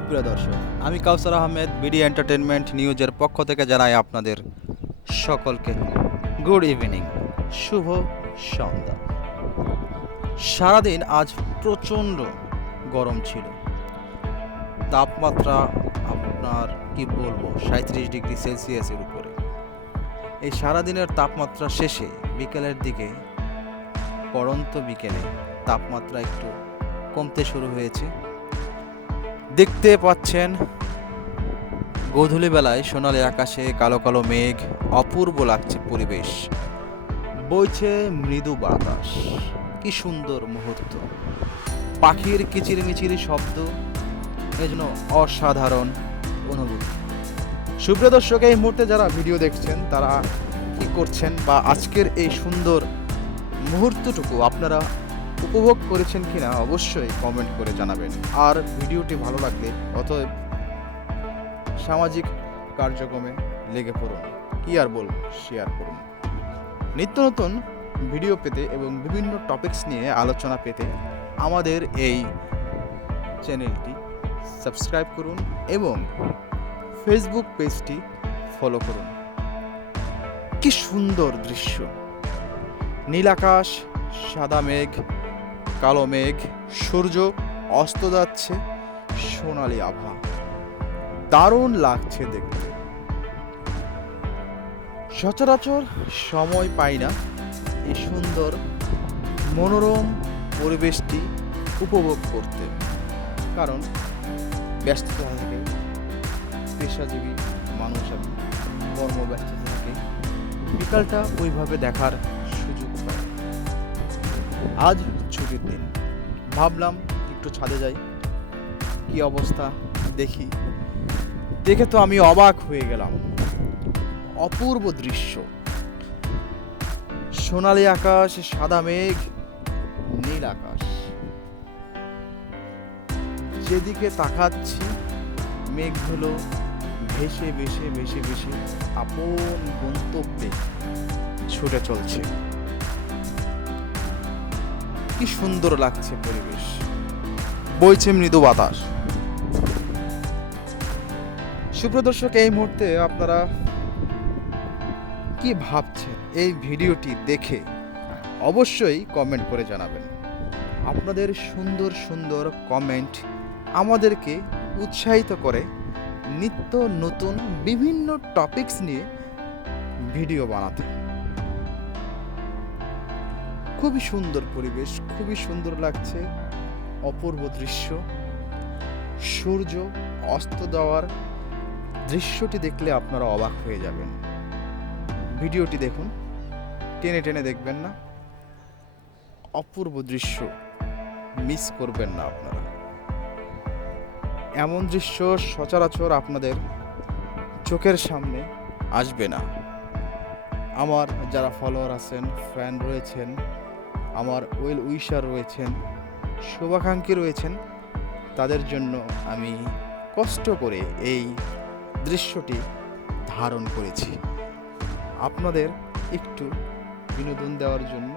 সুপ্রিয় দর্শক, আমি কাউসার আহমেদ বিডি এন্টারটেনমেন্ট নিউজের পক্ষ থেকে জানাই আপনাদের সকলকে গুড ইভিনিং, শুভ সন্ধ্যা। সারাদিন আজ প্রচণ্ড গরম ছিল। তাপমাত্রা আপনার কি বলবো 37 ডিগ্রি সেলসিয়াসের উপরে। এই সারাদিনের তাপমাত্রা শেষে বিকেলের দিকে, পড়ন্ত বিকেলে তাপমাত্রা একটু কমতে শুরু হয়েছে। দেখতে পাচ্ছেন গোধূলি বেলায় সোনালী আকাশে কালো কালো মেঘ, অপূর্ব লাগছে পরিবেশ। বইছে মৃদু বাতাস, কি সুন্দর মুহূর্ত। পাখির কিচিরমিচির শব্দ, এজন্য অসাধারণ অনুভূতি। সুপ্রিয় দর্শক, এই মুহূর্তে যারা ভিডিও দেখছেন তারা কি করছেন বা আজকের এই সুন্দর মুহূর্তটুকু আপনারা উপভোগ করেছেন কিনা অবশ্যই কমেন্ট করে জানাবেন। আর ভিডিওটি ভালো লাগলে অতএব সামাজিক কার্যক্রমে লেগে পড়ুন, কি আর বলবো, শেয়ার করুন। নিত্য নতুন ভিডিও পেতে এবং বিভিন্ন টপিকস নিয়ে আলোচনা পেতে আমাদের এই চ্যানেলটি সাবস্ক্রাইব করুন এবং ফেসবুক পেজটি ফলো করুন। কি সুন্দর দৃশ্য, নীল আকাশ, সাদা মেঘ, কালো মেঘ, সূর্য অস্ত যাচ্ছে, সোনালি আভা, দারুণ লাগছে দেখতে। সচরাচর সময় পাই না এই সুন্দর মনোরম পরিবেশটি উপভোগ করতে, কারণ ব্যস্ততা থাকে, পেশাজীবী মানুষ আমি, কর্মব্যস্ততা থাকে, বিকালটা ওইভাবে দেখার সুযোগ পাই। আজ ছুটির দিন, ভাবলাম একটু ছাদে যাই, কি অবস্থা দেখি। দেখে তো আমি অবাক হয়ে গেলাম। অপূর্ব দৃশ্য, সোনালী আকাশ, সাদা মেঘ, নীল আকাশ। যেদিকে তাকাচ্ছি মেঘগুলো ভেসে ভেসে ভেসে ভেসে আপন গন্তব্যে ছুটে চলছে। কি সুন্দর লাগছে পরিবেশ, বইছে মৃদু বাতাস। সুপ্রিয় দর্শক, এই মুহূর্তে আপনারা কি ভাবছেন এই ভিডিওটি দেখে অবশ্যই কমেন্ট করে জানাবেন। আপনাদের সুন্দর সুন্দর কমেন্ট আমাদেরকে উৎসাহিত করে নিত্য নতুন বিভিন্ন টপিকস নিয়ে ভিডিও বানাতে। খুবই সুন্দর পরিবেশ, খুবই সুন্দর লাগছে, অপূর্ব দৃশ্য। সূর্য অস্ত যাওয়ার দৃশ্যটি দেখলে আপনারা অবাক হয়ে যাবেন। ভিডিওটি দেখুন, টেনে টেনে দেখবেন না, অপূর্ব দৃশ্য মিস করবেন না আপনারা। এমন দৃশ্য সচরাচর আপনাদের চোখের সামনে আসবে না। আমার যারা ফলোয়ার আছেন, ফ্যান রয়েছেন, আমার ওয়েল উইশার রয়েছেন, শুভাকাঙ্ক্ষী রয়েছেন, তাদের জন্য আমি কষ্ট করে এই দৃশ্যটি ধারণ করেছি, আপনাদের একটু বিনোদন দেওয়ার জন্য।